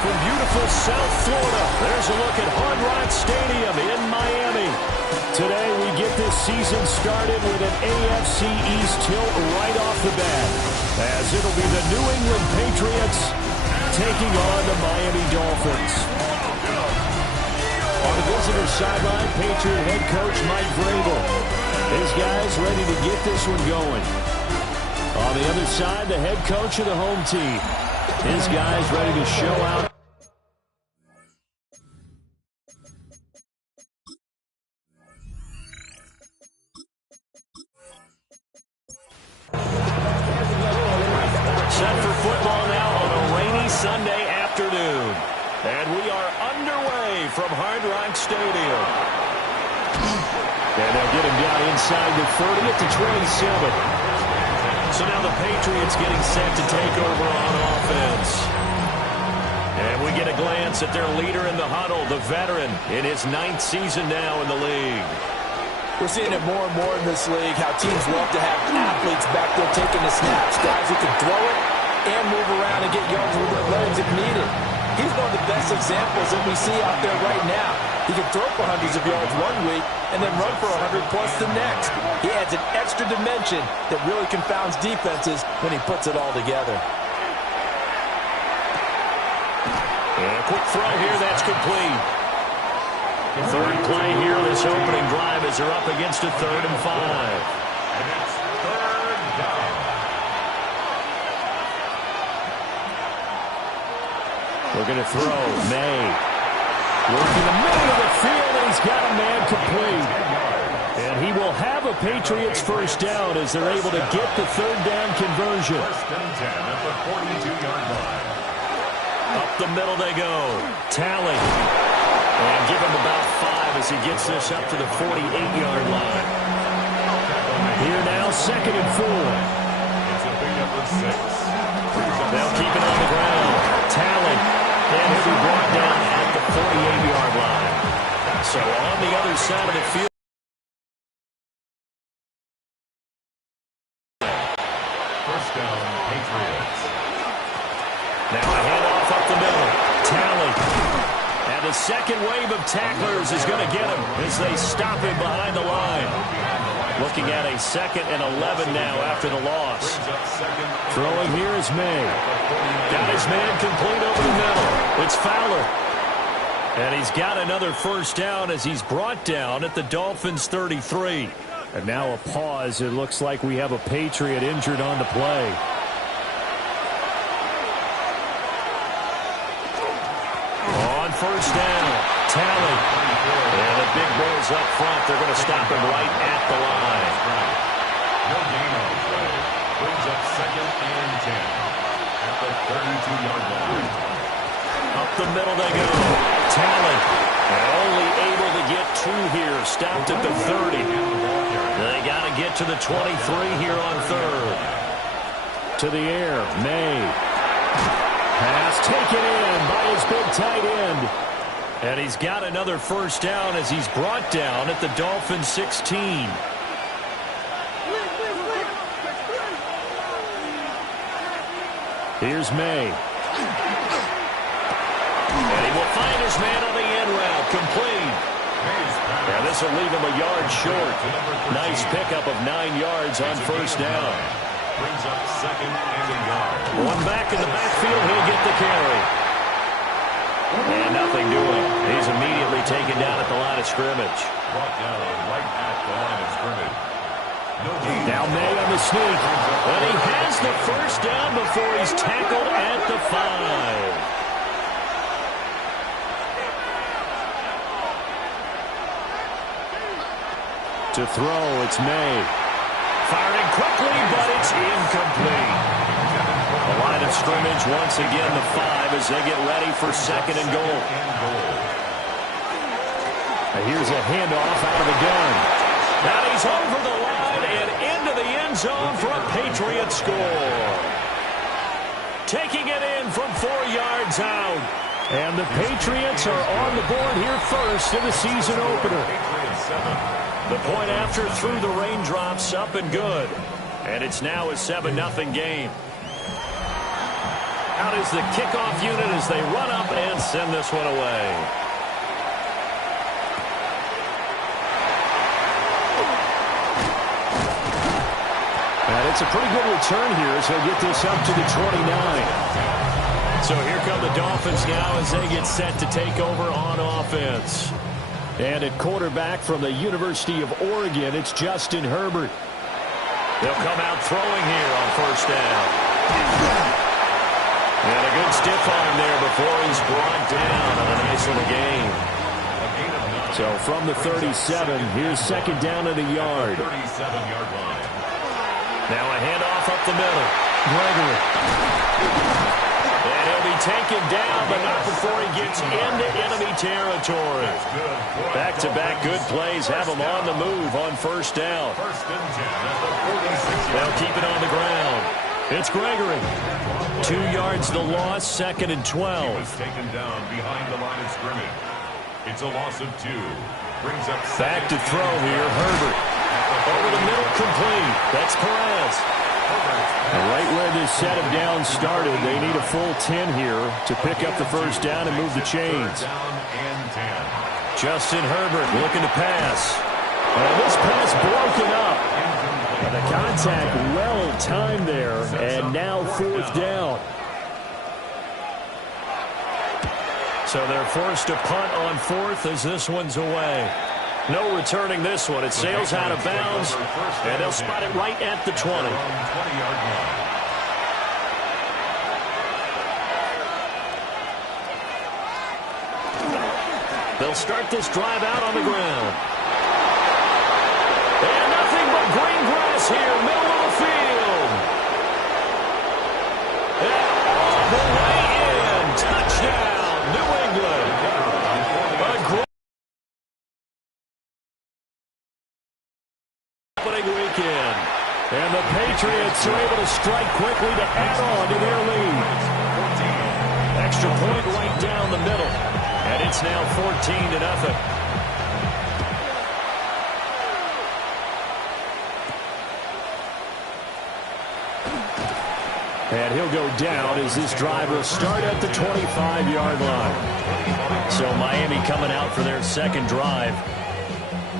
From beautiful South Florida, there's a look at Hard Rock Stadium in Miami. Today we get this season started with an AFC East tilt right off the bat, as it'll be the New England Patriots taking on the Miami Dolphins. On the visitor sideline, Patriot head coach Mike Vrabel. His guys ready to get this one going. On the other side, the head coach of the home team. His guys ready to show out. Set for football now on a rainy Sunday afternoon. And we are underway from Hard Rock Stadium. And they'll get him down inside the 30 at the 27. So now the Patriots getting set to take over on offense. And we get a glance at their leader in the huddle, the veteran, in his 9th season now in the league. We're seeing it more and more in this league, how teams love to have athletes back there taking the snaps, guys who can throw it and move around and get yards with their legs if needed. He's one of the best examples that we see out there right now. He can throw for hundreds of yards one week and then run for 100-plus the next. He adds an extra dimension that really confounds defenses when he puts it all together. And a quick throw here, that's complete. Third play here, this opening drive as they're up against a 3rd and 5. And it's 3rd down. Looking to throw, May. Working the middle of the field, and he's got a man complete. And he will have a Patriots first down as they're able to get the 3rd down conversion. 1st and 10 at the 42-yard line. Up the middle they go. Tally. And give him about 5 as he gets this up to the 48-yard line. Here now, 2nd and 4. It's a big up of 6. They'll keep it on the ground. Tally. And he'll be brought down at the 48-yard line. So on the other side of the field. First down, Patriots. Now a handoff up the middle. Tally. And the second wave of tacklers is going to get him as they stop him behind the line. Looking at a 2nd and 11 now after the loss. Throwing here is May. Got his man complete over the middle. It's Fowler. And he's got another first down as he's brought down at the Dolphins 33. And now a pause. It looks like we have a Patriot injured on the play. On first down, Tally. And the big boys up front, they're going to stop him right at the line. No gain on the play. Brings up 2nd and 10 at the 32-yard line. Up the middle they go. Tally. And only able to get 2 here. Stopped at the 30. They got to get to the 23 here on 3rd. To the air, May. Pass taken in by his big tight end. And he's got another first down as he's brought down at the Dolphins 16. Here's May. And he will find his man on the end route. Complete. And this will leave him a yard short. Nice pickup of 9 yards on first down. Brings up 2nd and a yard. One back in the backfield, he'll get the carry. And nothing doing. He's immediately taken down at the line of scrimmage. Brought down right at the line of scrimmage. Now May on the sneak. And he has the first down before he's tackled at the 5. To throw, it's May. Firing quickly, but it's incomplete. The line of scrimmage once again the 5 as they get ready for second and goal. And here's a handoff out of the gun. Now he's over the line and into the end zone for a Patriots score. Taking it in from 4 yards out. And the Patriots are on the board here first in the season opener. The point after through the raindrops, up and good. And it's now a 7-0 game. Out is the kickoff unit as they run up and send this one away. And it's a pretty good return here as he'll get this up to the 29. So here come the Dolphins now as they get set to take over on offense. And at quarterback from the University of Oregon, it's Justin Herbert. They'll come out throwing here on first down. And a good stiff arm there before he's brought down on a nice little gain. So from the 37, here's second down at a yard. 37-yard line. Now a handoff up the middle. Gregory. And he'll be taken down, but not before he gets into enemy territory. Back-to-back good plays have him on the move on first down. They'll keep it on the ground. It's Gregory. 2 yards the loss, second and 12. He was taken down behind the line of scrimmage. It's a loss of 2. Brings up back to throw here, Herbert. Over the middle, complete. That's Perez. Right where this set of downs started, they need a full 10 here to pick up the first down and move the chains. Justin Herbert looking to pass. And this pass broken up. The contact well timed there, and now fourth down. So they're forced to punt on fourth as this one's away. No returning this one. It sails out of bounds, and they'll spot it right at the 20. They'll start this drive out on the ground. And nothing but green grass here, middle of the field. And all the way in. Touchdown, New England. A great weekend. And the Patriots are able to strike quickly to add on to their lead. Extra point right down the middle. And it's now 14-0. And he'll go down as this drive will start at the 25-yard line. So Miami coming out for their second drive.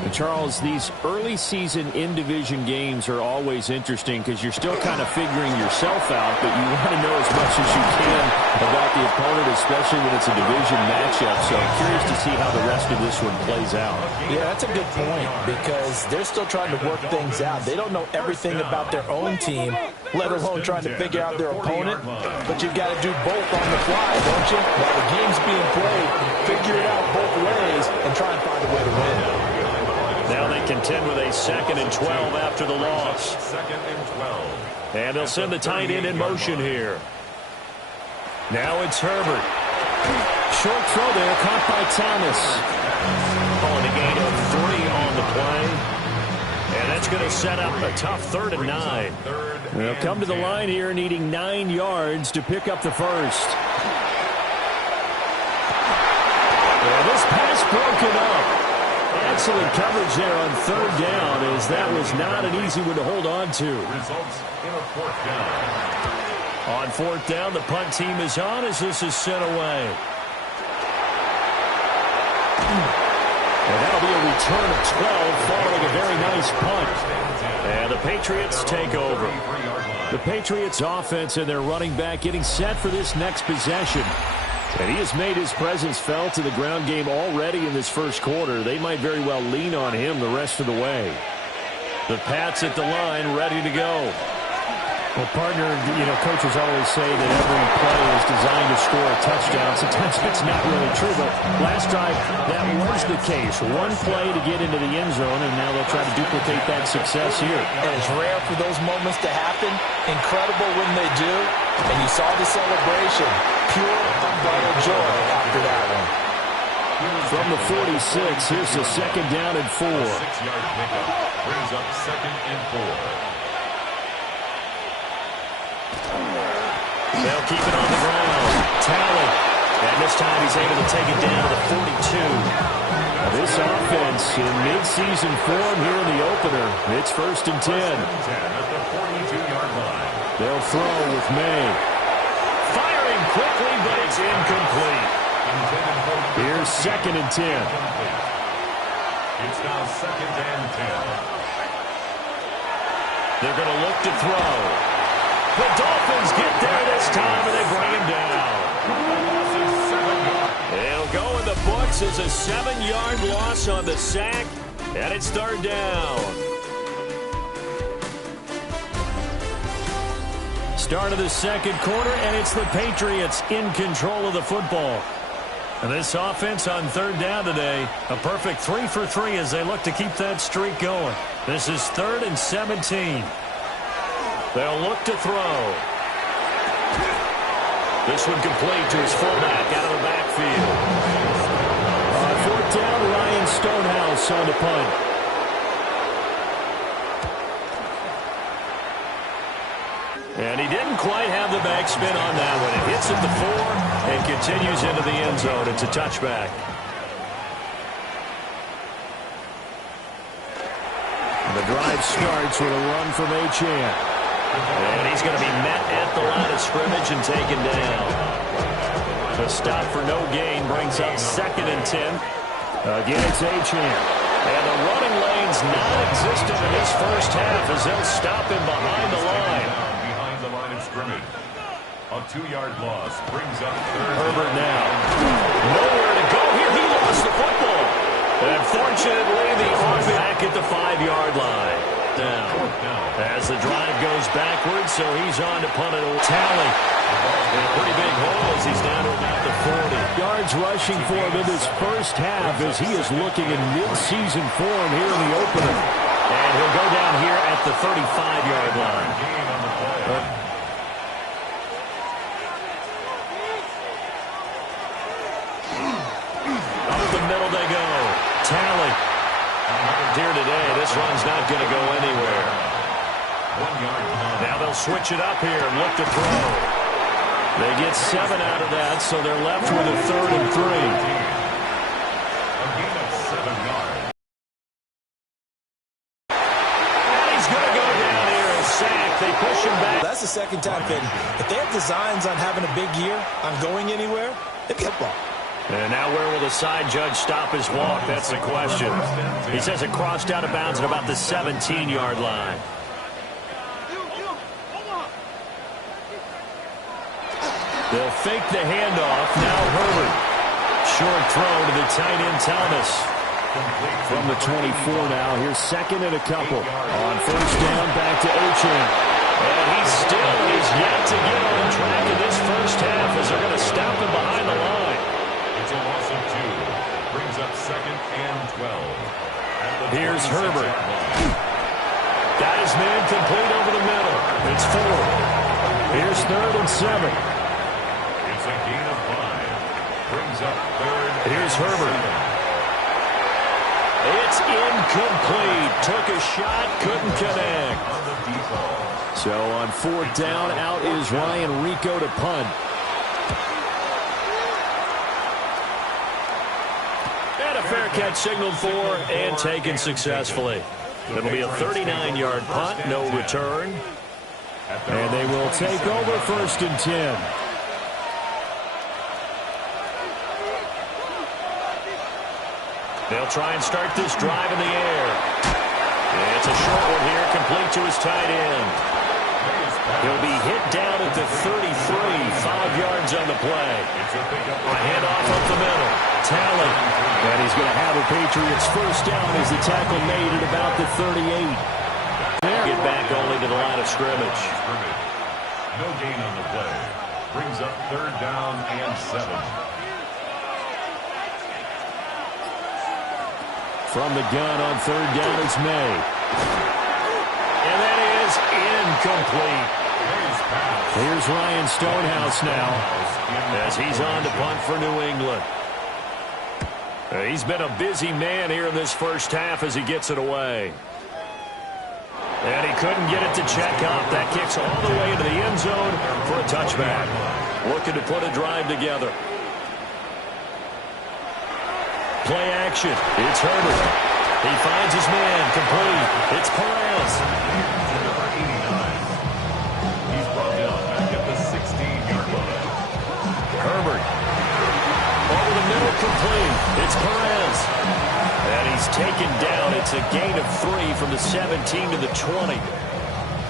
And Charles, these early season in-division games are always interesting because you're still kind of figuring yourself out, but you want to know as much as you can about the opponent, especially when it's a division matchup. So I'm curious to see how the rest of this one plays out. Yeah, that's a good point because they're still trying to work things out. They don't know everything about their own team, let alone trying to figure out their opponent. But you've got to do both on the fly, don't you? While the game's being played, figure it out both ways and try and find a way to win. Now they contend with a 2nd and 12 after the loss. 2nd and 12. And they'll send the tight end in motion here. Now it's Herbert. Short throw there, caught by Thomas. On a gain of 3 on the play. And that's going to set up a tough 3rd and 9. They'll come to the line here needing 9 yards to pick up the first. And this pass broken up. Excellent coverage there on 3rd down as that was not an easy one to hold on to. Results in a 4th down. On 4th down, the punt team is on as this is sent away. And that'll be a return of 12 following a very nice punt. And the Patriots take over. The Patriots offense and their running back getting set for this next possession. And he has made his presence felt in the ground game already in this first quarter. They might very well lean on him the rest of the way. The Pats at the line, ready to go. Well, partner, coaches always say that every play is designed to score a touchdown. Sometimes that's not really true, but last drive, that was the case. One play to get into the end zone, and now they'll try to duplicate that success here. And it's rare for those moments to happen. Incredible when they do. And you saw the celebration. Pure, unbridled joy after that one. From the 46, here's the second down and 4. 6-yard pickup brings up 2nd and 4. They'll keep it on the ground. Tally. And this time he's able to take it down to the 42. This offense in mid-season form here in the opener. It's 1st and 10. At the 42-yard line. They'll throw with May. Firing quickly, but it's incomplete. Here's 2nd and 10. It's now 2nd and 10. They're going to look to throw. The Dolphins get there this time, and they bring him down. They'll go in the books as a 7-yard loss on the sack, and it's 3rd down. Start of the second quarter, and it's the Patriots in control of the football. And this offense on 3rd down today, a perfect 3 for 3 as they look to keep that streak going. This is 3rd and 17. They'll look to throw. This one complete to his fullback out of the backfield. 4th down, Ryan Stonehouse on the punt. And he didn't quite have the backspin on that one. It hits at the 4 and continues into the end zone. It's a touchback. And the drive starts with a run from Achane. And he's going to be met at the line of scrimmage and taken down. The stop for no gain brings up 2nd and 10. Again, it's Achane. And the running lane's non-existent in this first half as they'll stop him behind the line. Behind the line of scrimmage. A 2-yard loss brings up 3rd. Herbert now. Nowhere to go here. He lost the football. And fortunately, the offense back at the 5-yard line. Down. As the drive goes backwards, so he's on to punt it. Tally. In a pretty big hole as he's down to about the 40. Yards rushing for him in this first half as he is looking in mid-season form here in the opener. And he'll go down here at the 35-yard line. Up the middle they go. Tally. Here today, this run's not going to go anywhere. 1-yard punt. Now they'll switch it up here and look to throw. They get 7 out of that, so they're left with a 3rd and 3. A gain of 7 yards. And he's going to go down here and sack. They push him back. That's the second time, Peyton. If they have designs on having a big year, on going anywhere, they get ball. And now where will the side judge stop his walk? That's the question. He says it crossed out of bounds at about the 17-yard line. They'll fake the handoff. Now Herbert. Short throw to the tight end Thomas. From the 24 now. Here's 2nd and a couple. On 1st down, back to Achane. And he still is yet to get on track in this first half as they're going to stop him behind the line. It's a loss of 2. Brings up 2nd and 12. Here's Herbert. Got his man complete over the middle. It's 4. Here's 3rd and 7. It's a gain of 5. Brings up 3rd. Here's Herbert. It's incomplete. Took a shot, couldn't connect. On the default. So on 4th down, out is Ryan Rico to punt. And a fair catch signaled for and taken successfully. It'll be a 39-yard punt, no return. And they will take over 1st and 10. They'll try and start this drive in the air. It's a short one here, complete to his tight end. He'll be hit down at the 33, 5 yards on the play. A handoff up the middle. Talley. And he's going to have a Patriots first down as the tackle made at about the 38. Get back only to the line of scrimmage. No gain on the play. Brings up 3rd down and 7. From the gun on 3rd down is May. And that is incomplete. Here's Ryan Stonehouse now as he's on to punt for New England. He's been a busy man here in this first half as he gets it away. And he couldn't get it to check up. That kicks all the way into the end zone for a touchback. Looking to put a drive together. Play action. It's Herbert. He finds his man. Complete. It's Perez. Number 89. He's brought down back at the 16-yard line. Herbert. Over the middle, complete. It's Perez. And he's taken down. It's a gain of 3 from the 17 to the 20.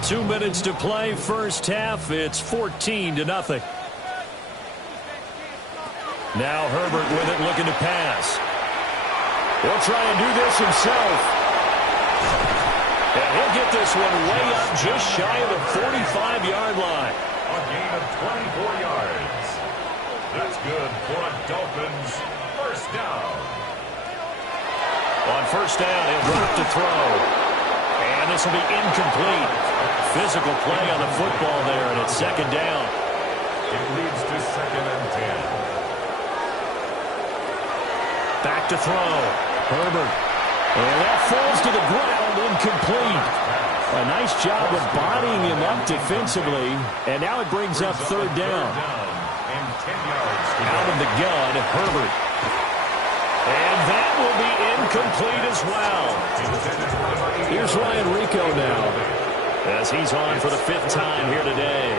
2 minutes to play. First half. It's 14-0. Now Herbert with it, looking to pass. He'll try and do this himself. And he'll get this one way up just shy of the 45-yard line. A gain of 24 yards. That's good for a Dolphins first down. On first down, he'll drop to throw. And this will be incomplete. Physical play on the football there, and it's 2nd down. It leads to 2nd and 10. Back to throw. Herbert. And that falls to the ground, incomplete. A nice job of bodying him up defensively. And now it brings up 3rd down. And 10 yards to Out of the gun, Herbert. And that will be incomplete as well. Here's Ryan Rico now as he's on for the 5th time here today.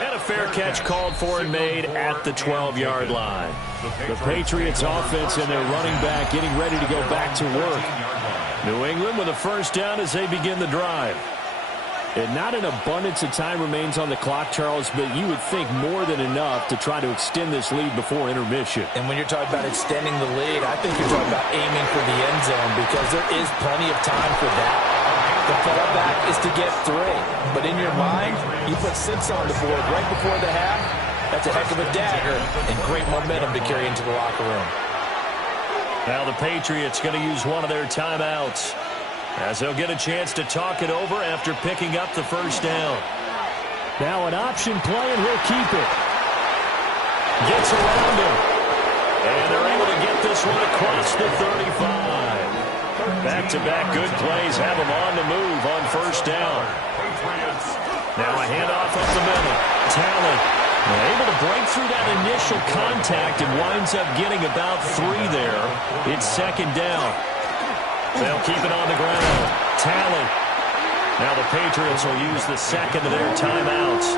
And a fair catch called for and made at the 12-yard line. The Patriots offense and their running back getting ready to go back to work. New England with a first down as they begin the drive. And not an abundance of time remains on the clock, Charles, but you would think more than enough to try to extend this lead before intermission. And when you're talking about extending the lead, I think you're talking about aiming for the end zone because there is plenty of time for that. The fallback is to get 3. But in your mind, you put 6 on the board right before the half. That's a heck of a dagger and great momentum to carry into the locker room. Now the Patriots going to use one of their timeouts as they'll get a chance to talk it over after picking up the first down. Now an option play, and he'll keep it. Gets around him. And they're able to get this one across the 35. Back-to-back good plays have them on the move on first down. Now a handoff up the middle. Talley able to break through that initial contact and winds up getting about 3 there. It's 2nd down. They'll keep it on the ground. Talley. Now the Patriots will use the 2nd of their timeouts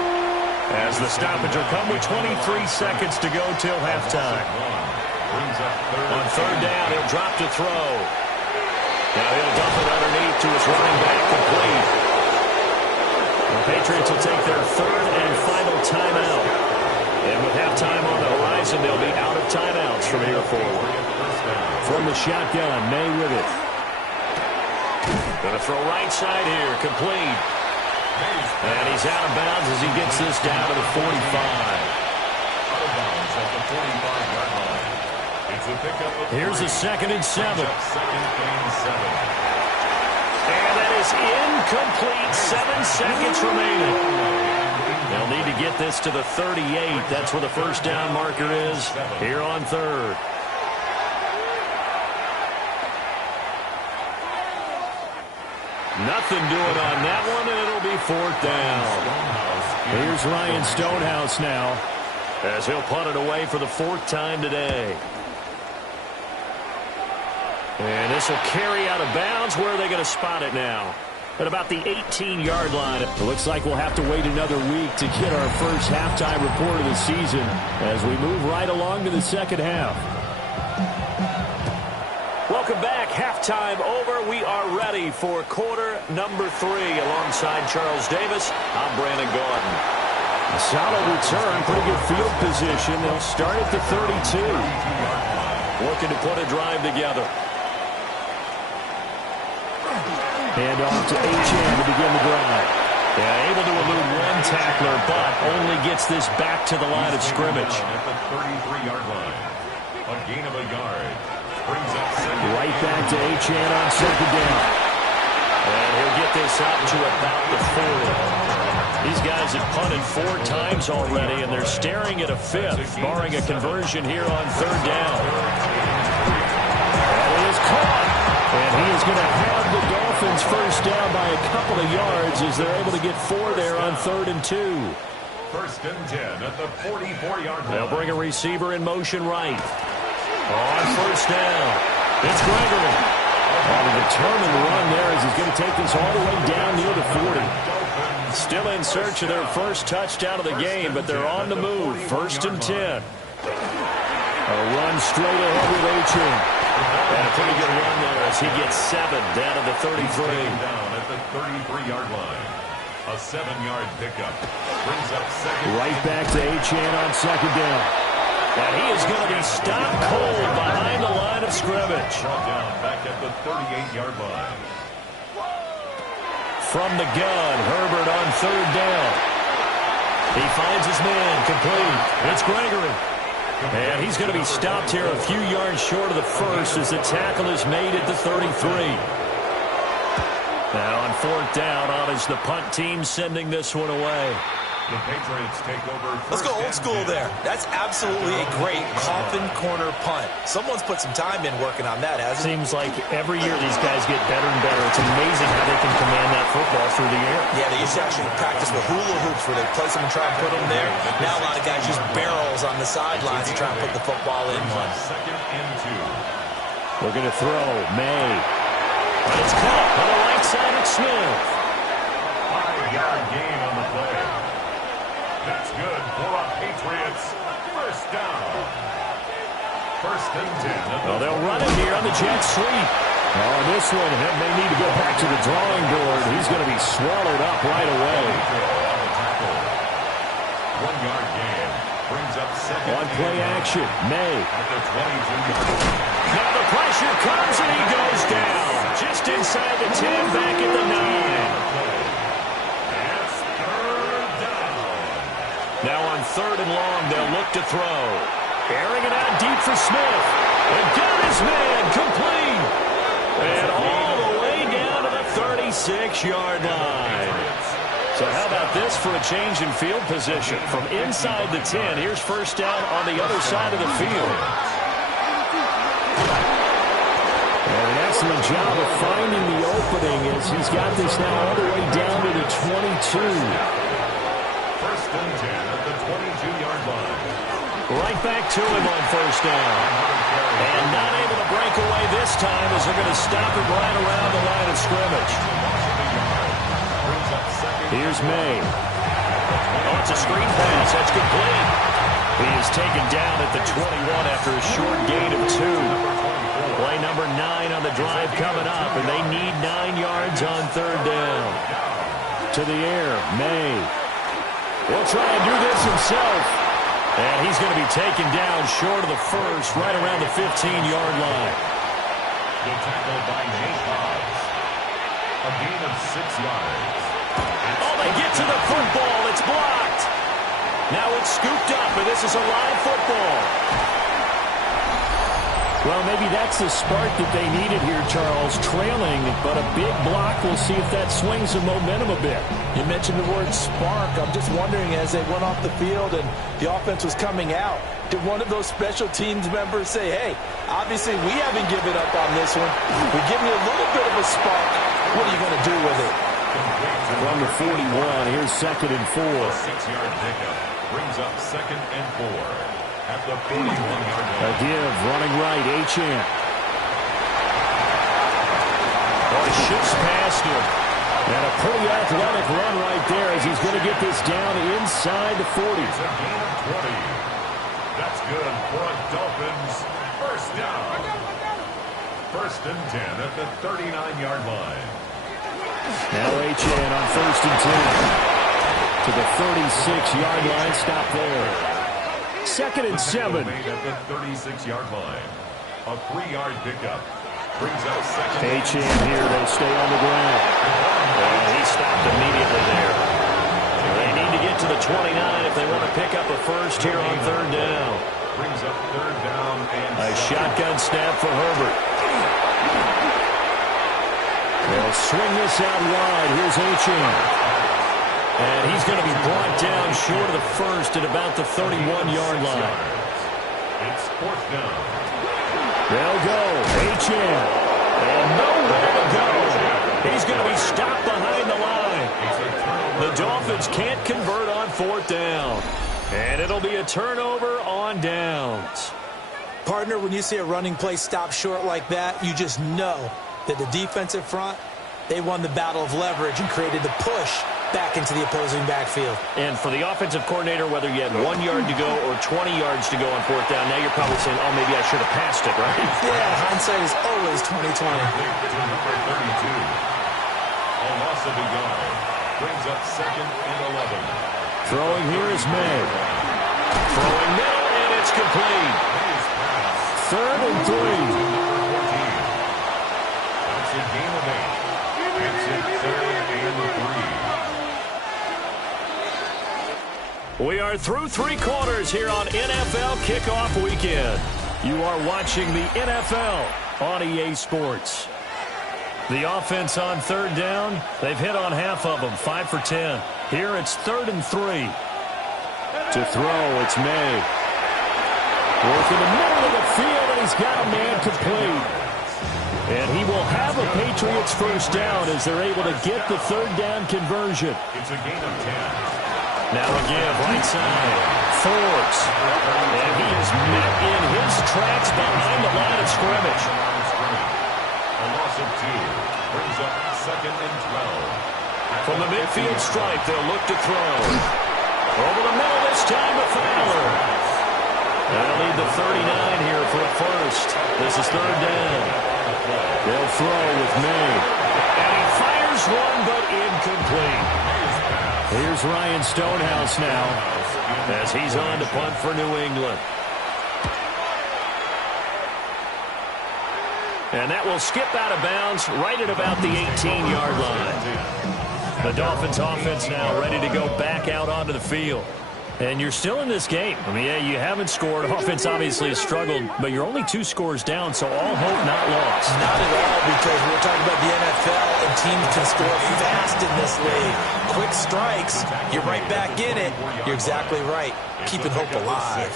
as the stoppage will come with 23 seconds to go till halftime. On 3rd down, he'll drop to throw. Now he'll dump it underneath to his running back, complete. The Patriots will take their 3rd and final timeout. And with halftime on the horizon, they'll be out of timeouts from here forward. From the shotgun, May with it. Going to throw right side here, complete. And he's out of bounds as he gets this down to the 45. Out of bounds at the 45-yard line. It's a pickup of 3. Here's a 2nd and 7. 2nd and 7. And that is incomplete. 7 seconds remaining. They'll need to get this to the 38. That's where the first down marker is here on 3rd. Nothing doing on that one, and it'll be 4th down. Here's Ryan Stonehouse now as he'll punt it away for the 4th time today. And this will carry out of bounds. Where are they going to spot it now? At about the 18-yard line. It looks like we'll have to wait another week to get our first halftime report of the season as we move right along to the 2nd half. Well, Welcome back. Halftime over. We are ready for quarter number 3. Alongside Charles Davis, I'm Brandon Gaudin. A solid return, pretty good field position. They'll start at the 32. Looking to put a drive together. And off to Achane to begin the drive. Yeah, able to elude one tackler, but only gets this back to the line of scrimmage. At the 33-yard line. A gain of a yard. Brings up second. Right back to Achane on second down. And he'll get this up to about the 40. These guys have punted 4 times already, and they're staring at a 5th, barring a conversion here on 3rd down. That is caught. And he is going to have the Dolphins first down by a couple of yards as they're able to get 4 there on 3rd and 2. 1st and 10 at the 44-yard line. They'll bring a receiver in motion right. On 1st down, it's Gregory. On a determined run there as he's going to take this all the way down near the 40. Still in search of their first touchdown of the game, but they're on the move. 1st and 10. A run straight ahead with Achane. And a pretty good run there as he gets 7 down to the 33. Down at the 33-yard line. A 7-yard pickup. Brings up second. Right back to Achane on second down. And he is going to be stopped cold behind the line of scrimmage. Brought down back at the 38-yard line. From the gun, Herbert on 3rd down. He finds his man complete. It's Gregory. And he's going to be stopped here a few yards short of the 1st as the tackle is made at the 33. Now on 4th down, on is the punt team sending this one away. The Patriots take over. Let's go old school there. That's absolutely a great coffin corner punt. Someone's put some time in working on that, hasn't it? Seems like every year these guys get better and better. It's amazing how they can command that football through the air. Yeah, they used to actually practice with hula hoops where they place them and try and put them there. Now a lot of guys use barrels on the sidelines to try and put the football in one. 2nd and 2. We're going to throw. May. But it's caught on the right side of Smith. 5-yard gain on the play. That's good for a Patriots. 1st down. 1st and 10. Well, they'll run it here on the jet sweep. Oh, this one, he may need to go back to the drawing board. He's going to be swallowed up right away. 1-yard gain. Brings up second. On play action, May. At the 22-yard line. Now the pressure comes and he goes down. Just inside the 10, back at the 9. It's 3rd down. Now on 3rd and long, they'll look to throw. Airing it out deep for Smith. And got his man complete. And all the way down to the 36-yard line. So how about this for a change in field position? From inside the 10, here's 1st down on the other side of the field. And an excellent job of finding the opening as he's got this now all the way down to the 22. 1st and 10 at the 22-yard line. Right back to him on 1st down. And not able to break away this time as they're going to stop him right around the line of scrimmage. Here's May. Oh, it's a screen pass. That's complete. He is taken down at the 21 after a short gain of 2. Play number 9 on the drive coming up, and they need 9 yards on 3rd down. To the air, May. Will try and do this himself. And he's going to be taken down short of the 1st, right around the 15-yard line. The tackle by Nate Hobbs. A gain of 6 yards. Oh, they get to the football. It's blocked. Now it's scooped up, and this is a live football. Well, maybe that's the spark that they needed here, Charles. Trailing, but a big block. We'll see if that swings the momentum a bit. You mentioned the word spark. I'm just wondering, as they went off the field and the offense was coming out, did one of those special teams members say, hey, obviously we haven't given up on this one. We're giving you a little bit of a spark. What are you going to do with it? From the 41, here's 2nd and 4. 6-yard pickup brings up 2nd and 4 at the 41-yard line. A give, running right, Achane. Oh, he shoots past him. And a pretty athletic run right there as he's going to get this down inside the 40. It's a gain of 20. That's good for a Dolphins 1st down. First and 10 at the 39-yard line. Now Achane on first and 10 to the 36-yard line. Stop there. Second and 7. Made at the 36-yard line. A 3-yard pickup. Brings up second. Achane here. They stay on the ground. And he stopped immediately there. They need to get to the 29 if they want to pick up a first here on third down. Brings up third down and a shotgun snap for Herbert. They'll swing this out wide. Here's Achane. And he's going to be brought down short of the first at about the 31-yard line. It's fourth down. They'll go. Achane. And nowhere to go. He's going to be stopped behind the line. The Dolphins can't convert on fourth down. And it'll be a turnover on downs. Partner, when you see a running play stop short like that, you just know that the defensive front, they won the battle of leverage and created the push back into the opposing backfield. And for the offensive coordinator, whether you had 1 yard to go or 20 yards to go on fourth down, now you're probably saying, oh, maybe I should have passed it, right? Yeah, hindsight is always 20/20. Number 32. A loss of a yard. Brings up second and 11. Throwing here is May. Throwing middle, and it's complete. Third and 3. That's a gain of 8. It's in third and 3. We are through 3 quarters here on NFL Kickoff Weekend. You are watching the NFL on EA Sports. The offense on third down, they've hit on half of them, 5 for 10. Here it's third and 3. To throw, it's May. Working the middle of the field, and he's got a man complete. And he will have a Patriots first down as they're able to get the third down conversion. It's a gain of 10. Now again, right side, Forbes. And he is met in his tracks behind the line of scrimmage. A loss of 2. Brings up second and 12. From the midfield stripe, they'll look to throw. Over the middle this time to Fowler. They'll need the 39 here for a first. This is third down. They'll throw with May. And he fires one, but incomplete. Here's Ryan Stonehouse now as he's on to punt for New England. And that will skip out of bounds right at about the 18-yard line. The Dolphins offense now ready to go back out onto the field. And you're still in this game. I mean, yeah, you haven't scored. Offense obviously has struggled, but you're only 2 scores down, so all hope not lost. Not at all, because we're talking about the NFL, and teams can score fast in this league. Quick strikes, you're right back in it. You're exactly right. Keeping hope alive.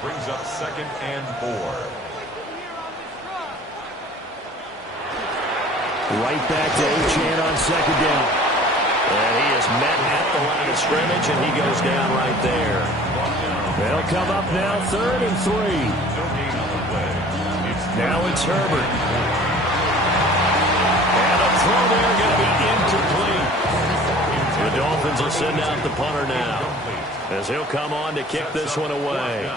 Brings up second and 4. Right back to Achane on second down. And he is met at the line of scrimmage, and he goes down right there. They'll come up now, third and 3. Now it's Herbert. And a throw there going to be incomplete. The Dolphins will send out the punter now as he'll come on to kick this one away.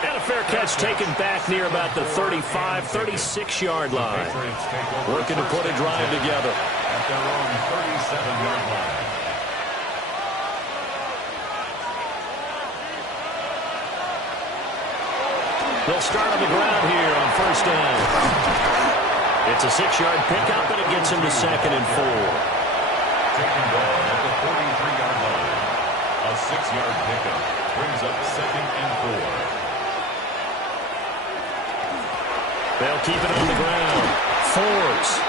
And a fair catch taken back near about the 35, 36-yard line. Looking to put a drive together. At their own 37-yard line. They'll start on the ground here on first down. It's a 6-yard pickup, and it gets him to second and 4. Taken down at the 43-yard line. A 6-yard pickup brings up second and 4. They'll keep it on the ground. Forbes.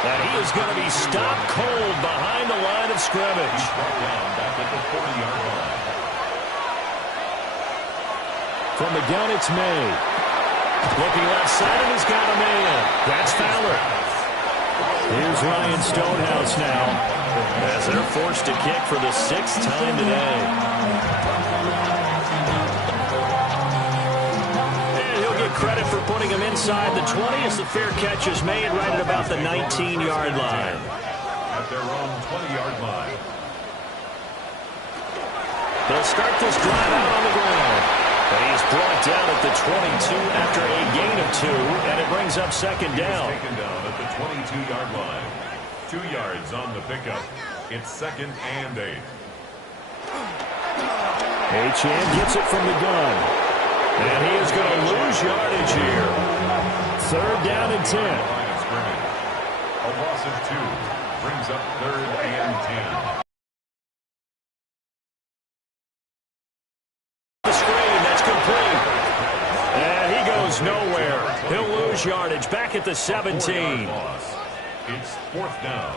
And he is going to be stopped cold behind the line of scrimmage. Brought down back at the 40-yard line. From the gun, it's May. Looking left side, and he's got a man. That's Fowler. Here's Ryan Stonehouse now as they're forced to kick for the 6th time today. Credit for putting him inside the 20 as the fair catch is made right at about the 19-yard line. At their own 20-yard line. They'll start this drive out on the ground. And he's brought down at the 22 after a gain of 2, and it brings up second down. He's taken down at the 22-yard line. 2 yards on the pickup. It's 2nd and 8. Achane gets it from the gun. And he is going to lose yardage here. 3rd down and 10. Line of scrimmage. A loss of 2 brings up 3rd and 10. The screen, that's complete. And he goes nowhere. He'll lose yardage back at the 17. It's 4th down.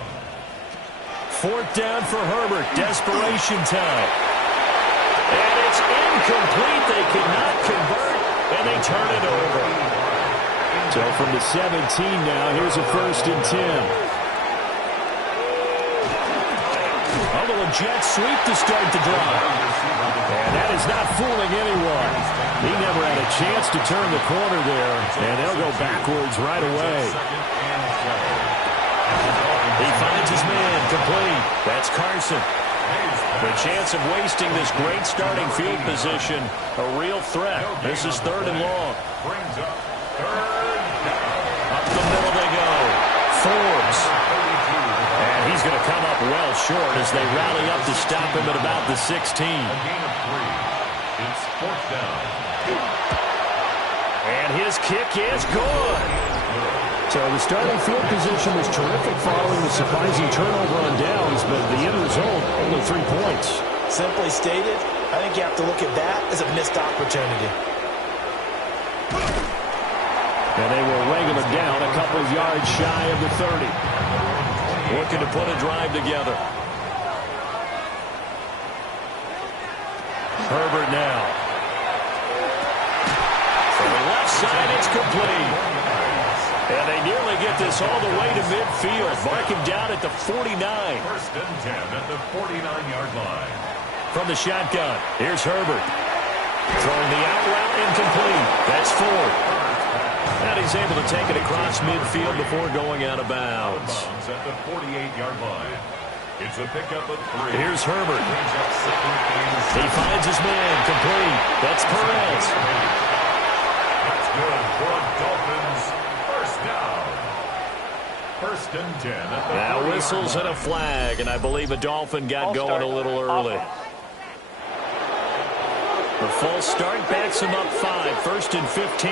4th down for Herbert. Desperation time. And it's incomplete. They cannot convert, and they turn it over. So from the 17 now, here's a 1st and 10. Although a jet sweep to start the drive. And that is not fooling anyone. He never had a chance to turn the corner there, and they'll go backwards right away. He finds his man, complete. That's Carson. The chance of wasting this great starting field position, a real threat. This is 3rd and long. Brings up 3rd down. Up the middle they go. Forbes. And he's going to come up well short as they rally up to stop him at about the 16. A gain of 3. It's 4th down. And his kick is good. So the starting field position was terrific following the surprising turnover on downs, but the end result, only 3 points. Simply stated, I think you have to look at that as a missed opportunity. And they will wrangle him down a couple of yards shy of the 30. Looking to put a drive together. Herbert now. From the left side, it's complete. And they nearly get this all the way to midfield. Mark him down at the 49. 1st and 10 at the 49-yard line. From the shotgun, here's Herbert. Throwing the out route, incomplete. That's Ford. And he's able to take it across midfield before going out of bounds. At the 48-yard line. It's a pickup of 3. Here's Herbert. Brings up 2nd and 6. He finds his man, complete. That's Perez. That's good for a Dolphins 1st down. 1st and 10 at the Now 40-yard whistles and a flag, and I believe a Dolphin got going a little early. The full start backs him up 5, 1st and 15.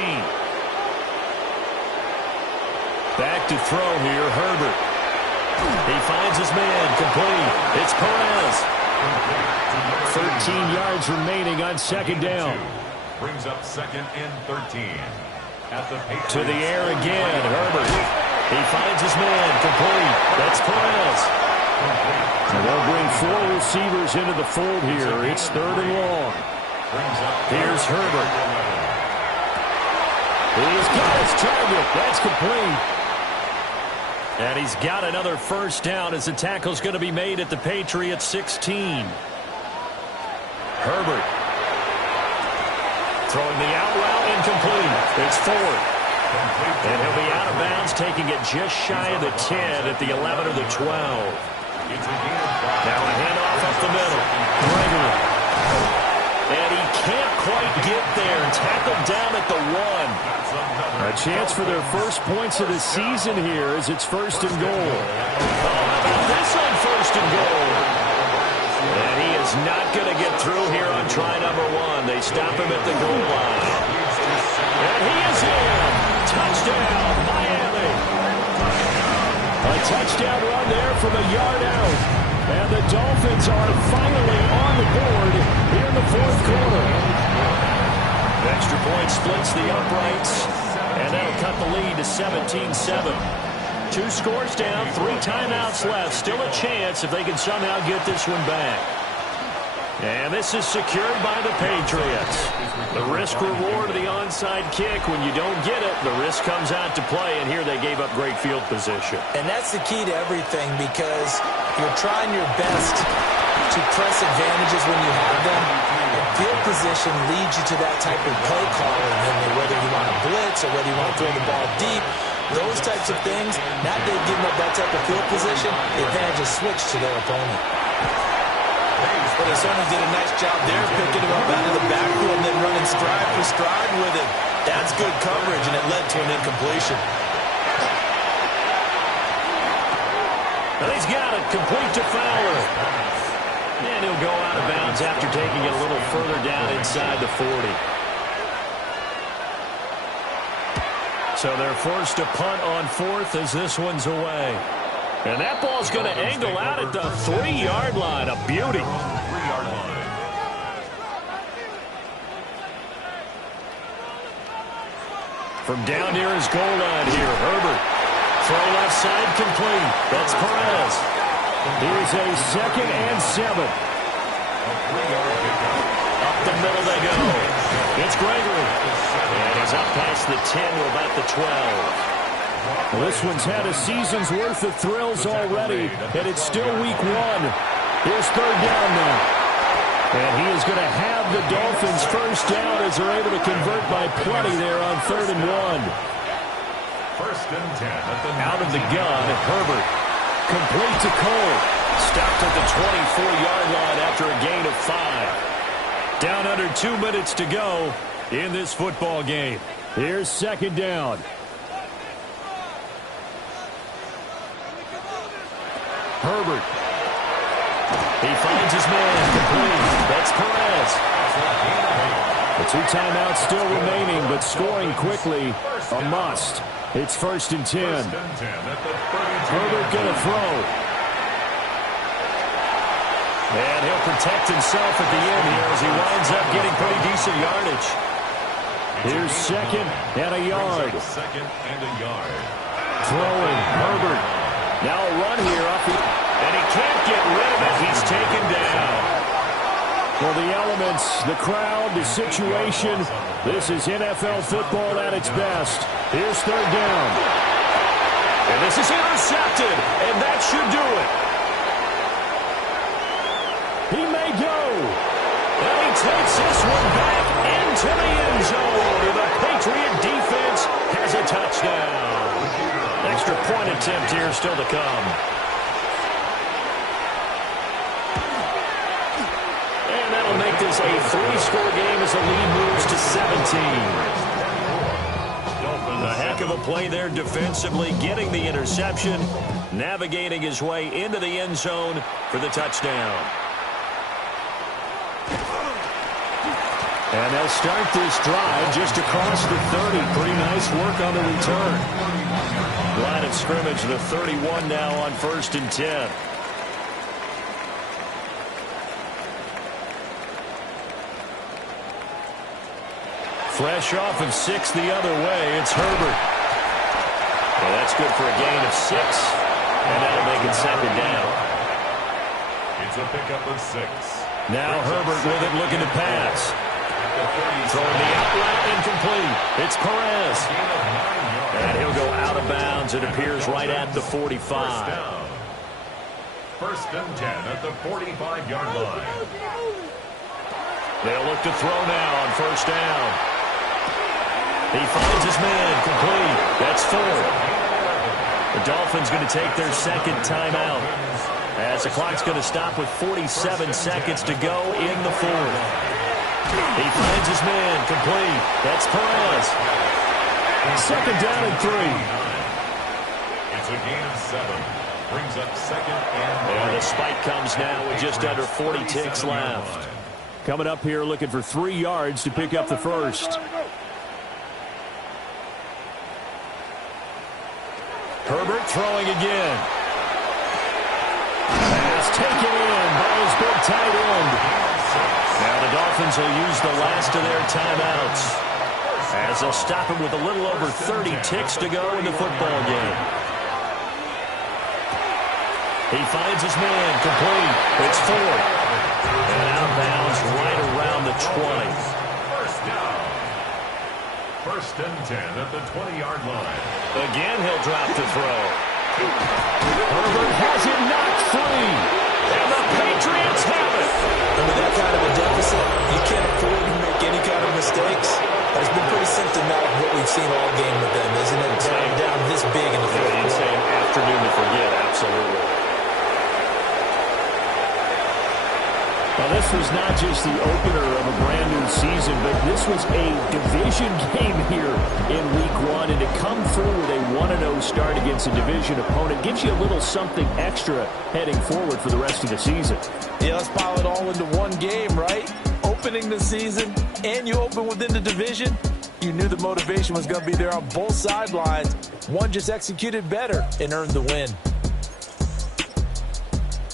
Back to throw here, Herbert. He finds his man, complete. It's Perez. 13 yards remaining on 2nd down. Brings up 2nd and 13. At the Patriots. To the air again, Herbert. He finds his man, complete. That's Perez. And they'll bring 4 receivers into the fold here. It's 3rd and long. Here's Herbert. He's got his target. That's complete. And he's got another 1st down as the tackle's going to be made at the Patriots 16. Herbert. Throwing the out route, incomplete. It's Ford. And he'll be out of bounds, taking it just shy of the 10 at the 11 or the 12. Now a handoff up the middle. Gregory. And he can't quite get there. Tackled down at the 1. A chance for their first points of the season here as it's 1st and goal. How about this on 1st and goal? And he is not going to get through here on try number 1. They stop him at the goal line. And he is in. Touchdown, Miami. A touchdown run there from a yard out. And the Dolphins are finally on the board here in the 4th quarter. Extra point splits the uprights, and that'll cut the lead to 17-7. 2 scores down, 3 timeouts left. Still a chance if they can somehow get this one back. And this is secured by the Patriots. The risk-reward of the onside kick. When you don't get it, the risk comes out to play, and here they gave up great field position. And that's the key to everything, because you're trying your best to press advantages when you have them. And field position leads you to that type of play calling, and whether you want to blitz or whether you want to throw the ball deep, those types of things. Now they've given up that type of field position, the advantage is switched to their opponent. But his owner did a nice job there, picking him up out of the backfield and then running stride for stride with him. That's good coverage, and it led to an incompletion. And he's got it complete to Fowler. And he'll go out of bounds after taking it a little further down inside the 40. So they're forced to punt on fourth as this one's away. And that ball's going to angle out at the 3-yard line. A beauty. From down near his goal line here, Herbert. Throw left side complete. That's Perez. Here's a 2nd and 7. Up the middle they go. It's Gregory. And he's up past the 10. We're about the 12. Well, this one's had a season's worth of thrills already, and it's still week 1. Here's 3rd down now. And he is going to have the Dolphins first down as they're able to convert by plenty there on 3rd and 1. First and 10 at the out of the gun, Herbert. Complete to Cole. Stopped at the 24-yard line after a gain of 5. Down under 2 minutes to go in this football game. Here's 2nd down. Herbert. He finds his man. Complete. That's Perez. The 2 timeouts still remaining, but scoring quickly a must. It's 1st and 10. Herbert going to throw. And he'll protect himself at the end here as he winds up getting pretty decent yardage. Here's 2nd and a yard. Throwing, Herbert. Now a run here off the... And he can't get rid of it. He's taken down. Well, the elements, the crowd, the situation, this is NFL football at its best. Here's 3rd down. And this is intercepted, and that should do it. He may go. And he takes this one back into the end zone. And the Patriot defense has a touchdown. Extra point attempt here still to come. And that'll make this a 3-score game as the lead moves to 17. A heck of a play there defensively, getting the interception, navigating his way into the end zone for the touchdown. And they'll start this drive just across the 30. Pretty nice work on the return. Line of scrimmage, the 31 now on 1st and 10. Fresh off of 6 the other way, it's Herbert. Well, that's good for a gain of 6, and that'll make it 2nd down. It's a pickup of 6. Now Herbert with it, looking to pass. Throwing the out route, incomplete. It's Perez. And he'll go out of bounds. It appears right at the 45. First and 10 at the 45-yard line. They'll look to throw now on 1st down. He finds his man, complete. That's 4. The Dolphins going to take their 2nd timeout as the clock's going to stop with 47 seconds to go in the 4th. He finds his man, complete. That's Perez. 2nd down and 3. It's a gain of 7. Brings up 2nd and 3. And the spike comes now with just under 40 ticks left. Coming up here looking for 3 yards to pick up the first. Herbert throwing again. Pass taken in by his big tight end. Now the Dolphins will use the last of their timeouts as they'll stop him with a little over 30 ticks to go in the football game. He finds his man, complete. It's 4. And out of bounds right around the 20. First down. First and 10 at the 20-yard line. Again, he'll drop to throw. Herbert has it knocked free. And the Patriots have it. And with that kind of a deficit, you can't afford to make any kind of mistakes. It's been pretty symptomatic of what we've seen all game with them, isn't it? Down this big in the fourth quarter. Insane afternoon to forget, absolutely. Well, this was not just the opener of a brand-new season, but this was a division game here in Week 1. And to come through with a 1-0 start against a division opponent gives you a little something extra heading forward for the rest of the season. Yeah, let's pile it all into one game, right? Opening the season, and you open within the division. You knew the motivation was going to be there on both sidelines. One just executed better and earned the win.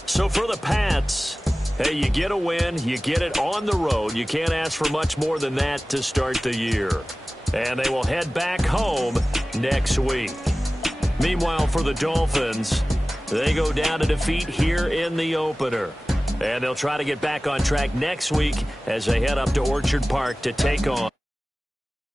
So for the Pats, hey, you get a win, you get it on the road. You can't ask for much more than that to start the year. And they will head back home next week. Meanwhile, for the Dolphins, they go down to defeat here in the opener. And they'll try to get back on track next week as they head up to Orchard Park to take on